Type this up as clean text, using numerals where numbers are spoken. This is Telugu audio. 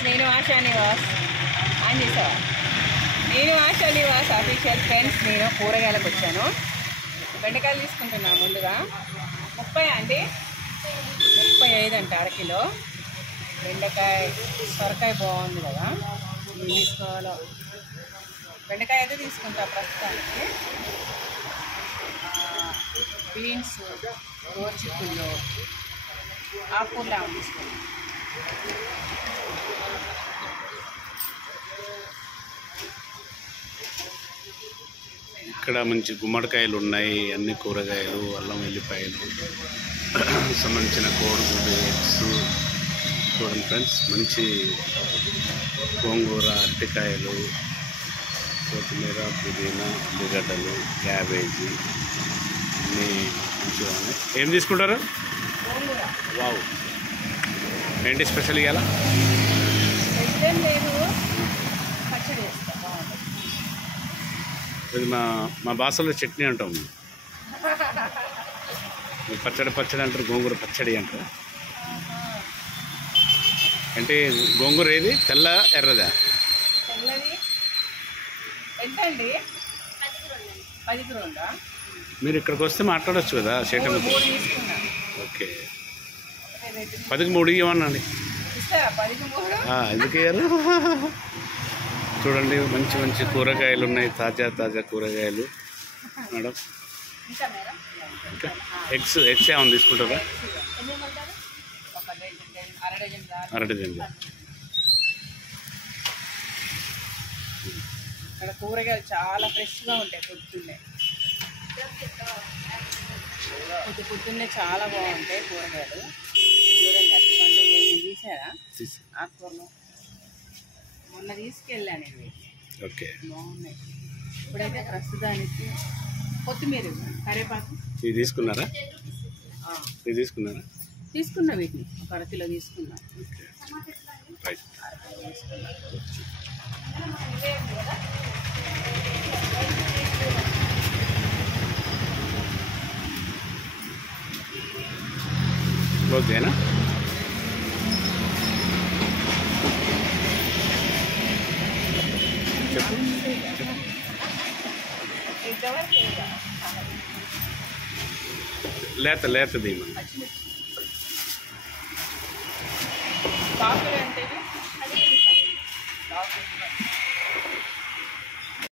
ఫ్రెండ్స్, నేను ఆశా నివాస్ ఆన్ చేసావా? నేను ఆశా నివాస్ అఫీషియల్ ఫ్రెండ్స్. నేను కూరగాయలకు వచ్చాను. బెండకాయలు తీసుకుంటున్నాను. ముందుగా 30 అండి, 35 అంట అరకిలో. బెండకాయ సొరకాయ బాగుంది కదా, ఇది తీసుకోవాలో. బెండకాయ అయితే తీసుకుంటా ప్రస్తుతానికి. బీన్స్, గోర్చిక్కుళ్ళు, ఆకుకూరలు ఏమైనా తీసుకుంటాం. ఇక్కడ మంచి గుమ్మడికాయలు ఉన్నాయి, అన్ని కూరగాయలు, అల్లం వెల్లిపాయలు సంబంధించిన కోడిగుడ్డు, ఎగ్స్. చూడండి ఫ్రెండ్స్, మంచి గోంగూర, అరటికాయలు, కొత్తిమీర, పుదీనా, ఉల్లిగడ్డలు, క్యాబేజీ అన్నీ మంచిగా ఉన్నాయి. ఏం తీసుకుంటారు? వావ్, ఏంటి స్పెషల్ ఇవాళ? ఇది మా భాషలో చట్నీ అంటాం. పచ్చడి అంటారు, గోంగూర పచ్చడి అంటారు. అంటే గోంగూర ఏది, తెల్ల ఎర్రదా? మీరు ఇక్కడికి వస్తే మాట్లాడవచ్చు కదా సేటం. ఓకే, 10కి 3 ఇవ్వనండి. ఎందుకు ఇయ్యారు? చూడండి, మంచి మంచి కూరగాయలు ఉన్నాయి, తాజా కూరగాయలు మేడం. ఇంకా ఎగ్స్ ఏమైనా తీసుకుంటారా? అరడజన్. ఇక్కడ కూరగాయలు చాలా ఫ్రెష్గా ఉంటాయి. పొద్దున్నే చాలా బాగుంటాయి కూరగాయలు. చూడండి, అరటిపండు ఇవన్నీ తీసారా? ఆకుకూరలు మొన్న తీసుకెళ్ళాను ఇవి. ఓకే, బాగున్నాయి. ఇప్పుడైతే ప్రస్తుతానికి కొత్తిమీర, కరివేపాకు. ఇది తీసుకున్నారా? తీసుకున్నా, వీటిని 1 అరకిలో తీసుకున్నా. రైట్. ఓకేనా? చెప్పు. లేతది కాకులు అంటే